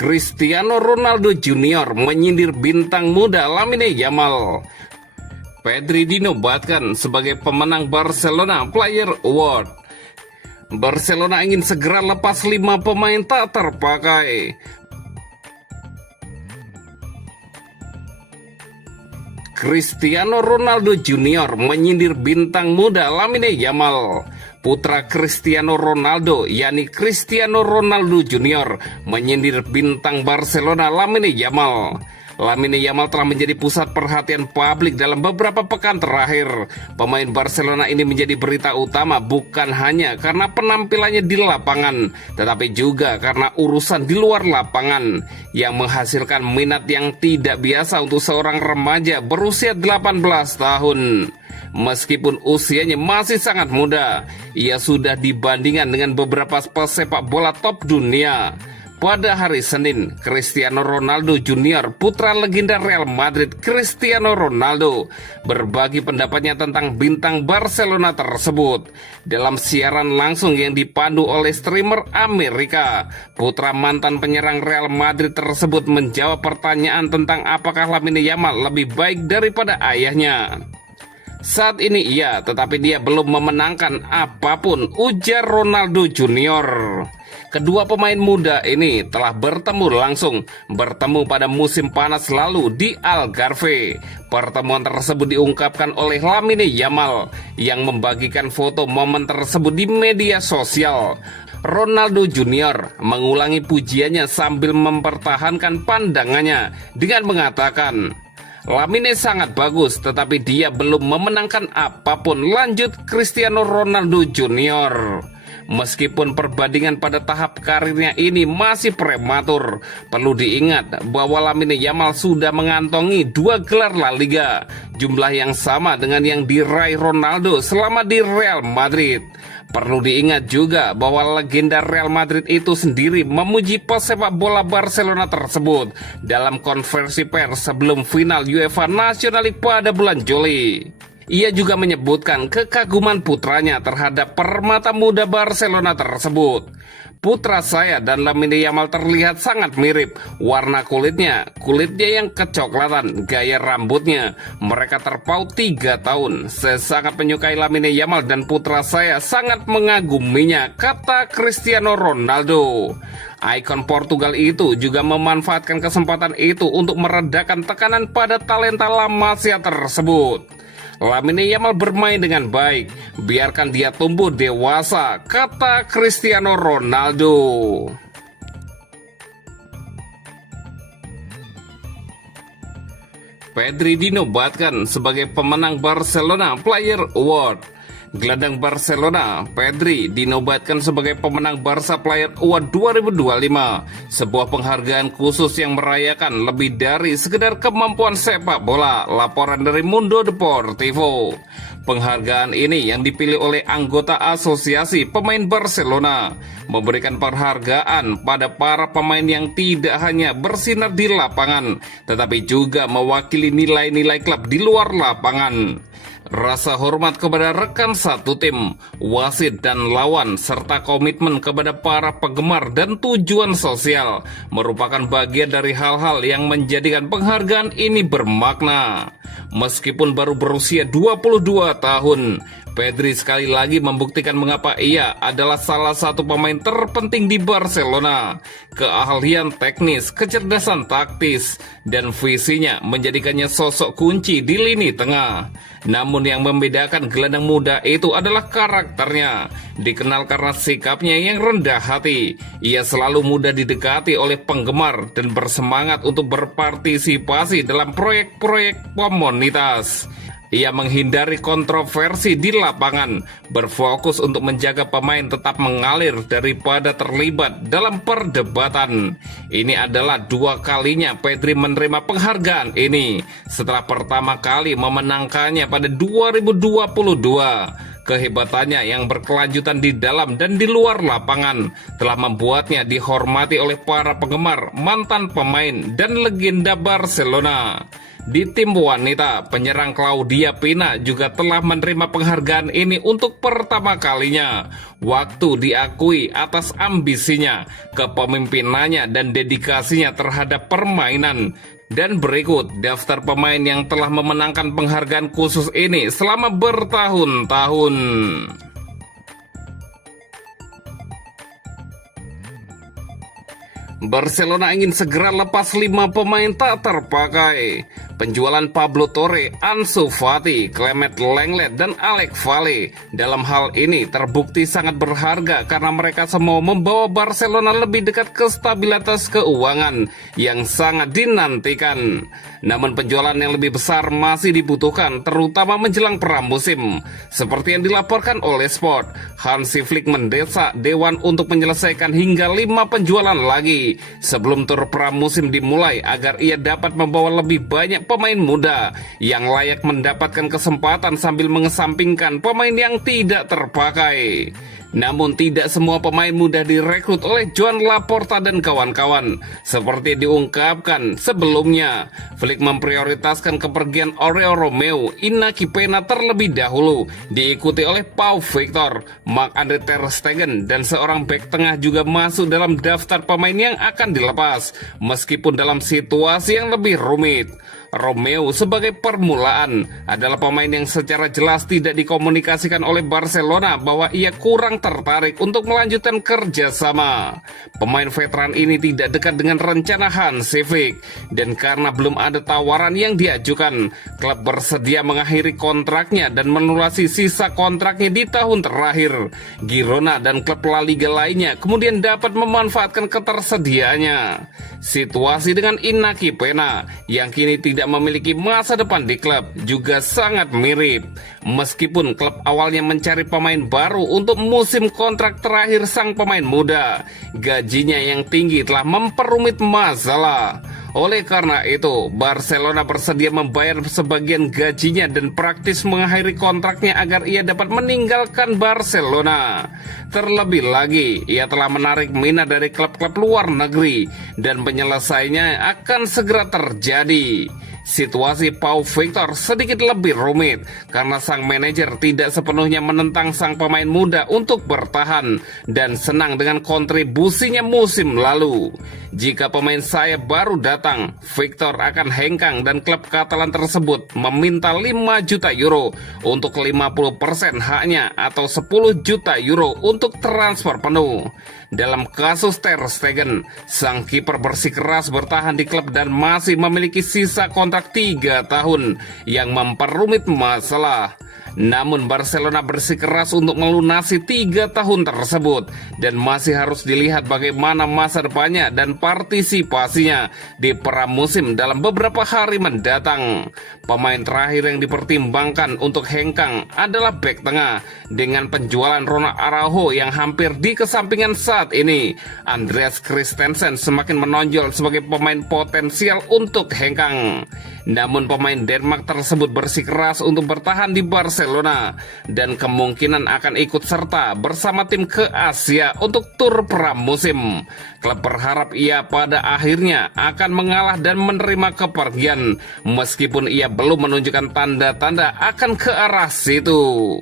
Cristiano Ronaldo Junior menyindir bintang muda Lamine Yamal. Pedri dinobatkan sebagai pemenang Barcelona Player Award. Barcelona ingin segera lepas 5 pemain tak terpakai. Cristiano Ronaldo Junior menyindir bintang muda Lamine Yamal. Putra Cristiano Ronaldo, yakni Cristiano Ronaldo Junior, menyindir bintang Barcelona Lamine Yamal. Lamine Yamal telah menjadi pusat perhatian publik dalam beberapa pekan terakhir. Pemain Barcelona ini menjadi berita utama bukan hanya karena penampilannya di lapangan, tetapi juga karena urusan di luar lapangan yang menghasilkan minat yang tidak biasa untuk seorang remaja berusia 18 tahun. Meskipun usianya masih sangat muda, ia sudah dibandingkan dengan beberapa pesepak bola top dunia. Pada hari Senin, Cristiano Ronaldo Junior, putra legenda Real Madrid Cristiano Ronaldo, berbagi pendapatnya tentang bintang Barcelona tersebut. Dalam siaran langsung yang dipandu oleh streamer Amerika, putra mantan penyerang Real Madrid tersebut menjawab pertanyaan tentang apakah Lamine Yamal lebih baik daripada ayahnya. Saat ini iya, tetapi dia belum memenangkan apapun, ujar Ronaldo Junior. Kedua pemain muda ini telah bertemu langsung pada musim panas lalu di Algarve. Pertemuan tersebut diungkapkan oleh Lamine Yamal yang membagikan foto momen tersebut di media sosial. Ronaldo Junior mengulangi pujiannya sambil mempertahankan pandangannya dengan mengatakan, "Lamine sangat bagus, tetapi dia belum memenangkan apapun," lanjut Cristiano Ronaldo Junior. Meskipun perbandingan pada tahap karirnya ini masih prematur, perlu diingat bahwa Lamine Yamal sudah mengantongi 2 gelar La Liga, jumlah yang sama dengan yang diraih Ronaldo selama di Real Madrid. Perlu diingat juga bahwa legenda Real Madrid itu sendiri memuji pesepak bola Barcelona tersebut dalam konferensi pers sebelum final UEFA National League pada bulan Juli. Ia juga menyebutkan kekaguman putranya terhadap permata muda Barcelona tersebut. "Putra saya dan Lamine Yamal terlihat sangat mirip. Warna kulitnya yang kecoklatan, gaya rambutnya. Mereka terpaut 3 tahun. Saya sangat menyukai Lamine Yamal dan putra saya sangat mengaguminya," kata Cristiano Ronaldo. Ikon Portugal itu juga memanfaatkan kesempatan itu untuk meredakan tekanan pada talenta La Masia tersebut. "Lamine Yamal bermain dengan baik, biarkan dia tumbuh dewasa," kata Cristiano Ronaldo. Pedri dinobatkan sebagai pemenang Barcelona Player Award. Gelandang Barcelona, Pedri, dinobatkan sebagai pemenang Barca Player Award 2025, sebuah penghargaan khusus yang merayakan lebih dari sekedar kemampuan sepak bola, laporan dari Mundo Deportivo. Penghargaan ini yang dipilih oleh anggota Asosiasi Pemain Barcelona, memberikan penghargaan pada para pemain yang tidak hanya bersinar di lapangan, tetapi juga mewakili nilai-nilai klub di luar lapangan. Rasa hormat kepada rekan satu tim, wasit dan lawan, serta komitmen kepada para penggemar dan tujuan sosial merupakan bagian dari hal-hal yang menjadikan penghargaan ini bermakna. Meskipun baru berusia 22 tahun, Pedri sekali lagi membuktikan mengapa ia adalah salah satu pemain terpenting di Barcelona. Keahlian teknis, kecerdasan taktis, dan visinya menjadikannya sosok kunci di lini tengah. Namun yang membedakan gelandang muda itu adalah karakternya. Dikenal karena sikapnya yang rendah hati. Ia selalu mudah didekati oleh penggemar dan bersemangat untuk berpartisipasi dalam proyek-proyek komunitas. Ia menghindari kontroversi di lapangan, berfokus untuk menjaga pemain tetap mengalir daripada terlibat dalam perdebatan. Ini adalah 2 kalinya Pedri menerima penghargaan ini, setelah pertama kali memenangkannya pada 2022. Kehebatannya yang berkelanjutan di dalam dan di luar lapangan telah membuatnya dihormati oleh para penggemar, mantan pemain, dan legenda Barcelona. Di tim wanita, penyerang Claudia Pina juga telah menerima penghargaan ini untuk pertama kalinya. Waktu diakui atas ambisinya, kepemimpinannya dan dedikasinya terhadap permainan. Dan berikut daftar pemain yang telah memenangkan penghargaan khusus ini selama bertahun-tahun. Barcelona ingin segera lepas 5 pemain tak terpakai. Penjualan Pablo Torre, Ansu Fati, Clement Lenglet, dan Alec Valle dalam hal ini terbukti sangat berharga karena mereka semua membawa Barcelona lebih dekat ke stabilitas keuangan yang sangat dinantikan. Namun penjualan yang lebih besar masih dibutuhkan, terutama menjelang pramusim. Seperti yang dilaporkan oleh Sport, Hansi Flick mendesak Dewan untuk menyelesaikan hingga 5 penjualan lagi sebelum tur pramusim dimulai agar ia dapat membawa lebih banyak pemain muda yang layak mendapatkan kesempatan sambil mengesampingkan pemain yang tidak terpakai. Namun tidak semua pemain mudah direkrut oleh Joan Laporta dan kawan-kawan. Seperti diungkapkan sebelumnya, Flick memprioritaskan kepergian Oriol Romeu, Iñaki Peña terlebih dahulu, diikuti oleh Pau Victor, Marc-Andre ter Stegen, dan seorang bek tengah juga masuk dalam daftar pemain yang akan dilepas, meskipun dalam situasi yang lebih rumit. Romeu sebagai permulaan adalah pemain yang secara jelas tidak dikomunikasikan oleh Barcelona bahwa ia kurang tertarik untuk melanjutkan kerjasama. Pemain veteran ini tidak dekat dengan rencana Hansi Flick, dan karena belum ada tawaran yang diajukan, klub bersedia mengakhiri kontraknya dan melunasi sisa kontraknya di tahun terakhir. Girona dan klub La Liga lainnya kemudian dapat memanfaatkan ketersediaannya. Situasi dengan Iñaki Peña yang kini tidak memiliki masa depan di klub juga sangat mirip. Meskipun klub awalnya mencari pemain baru untuk musim kontrak terakhir sang pemain muda, gajinya yang tinggi telah memperumit masalah. Oleh karena itu, Barcelona bersedia membayar sebagian gajinya dan praktis mengakhiri kontraknya agar ia dapat meninggalkan Barcelona. Terlebih lagi, ia telah menarik minat dari klub-klub luar negeri dan penyelesaiannya akan segera terjadi. Situasi Pau Victor sedikit lebih rumit karena sang manajer tidak sepenuhnya menentang sang pemain muda untuk bertahan dan senang dengan kontribusinya musim lalu. Jika pemain sayap baru datang, Victor akan hengkang dan klub Katalan tersebut meminta 5 juta euro untuk 50% haknya atau 10 juta euro untuk transfer penuh. Dalam kasus ter Stegen, sang kiper bersikeras bertahan di klub dan masih memiliki sisa kontrak 3 tahun yang memperumit masalah. Namun Barcelona bersikeras untuk melunasi 3 tahun tersebut dan masih harus dilihat bagaimana masa depannya dan partisipasinya di pramusim dalam beberapa hari mendatang. Pemain terakhir yang dipertimbangkan untuk hengkang adalah bek tengah dengan penjualan Ronald Araujo yang hampir di kesampingan saat ini. Andreas Christensen semakin menonjol sebagai pemain potensial untuk hengkang. Namun pemain Denmark tersebut bersikeras untuk bertahan di Barcelona dan kemungkinan akan ikut serta bersama tim ke Asia untuk tur pramusim. Klub berharap ia pada akhirnya akan mengalah dan menerima kepergian meskipun ia belum menunjukkan tanda-tanda akan ke arah situ.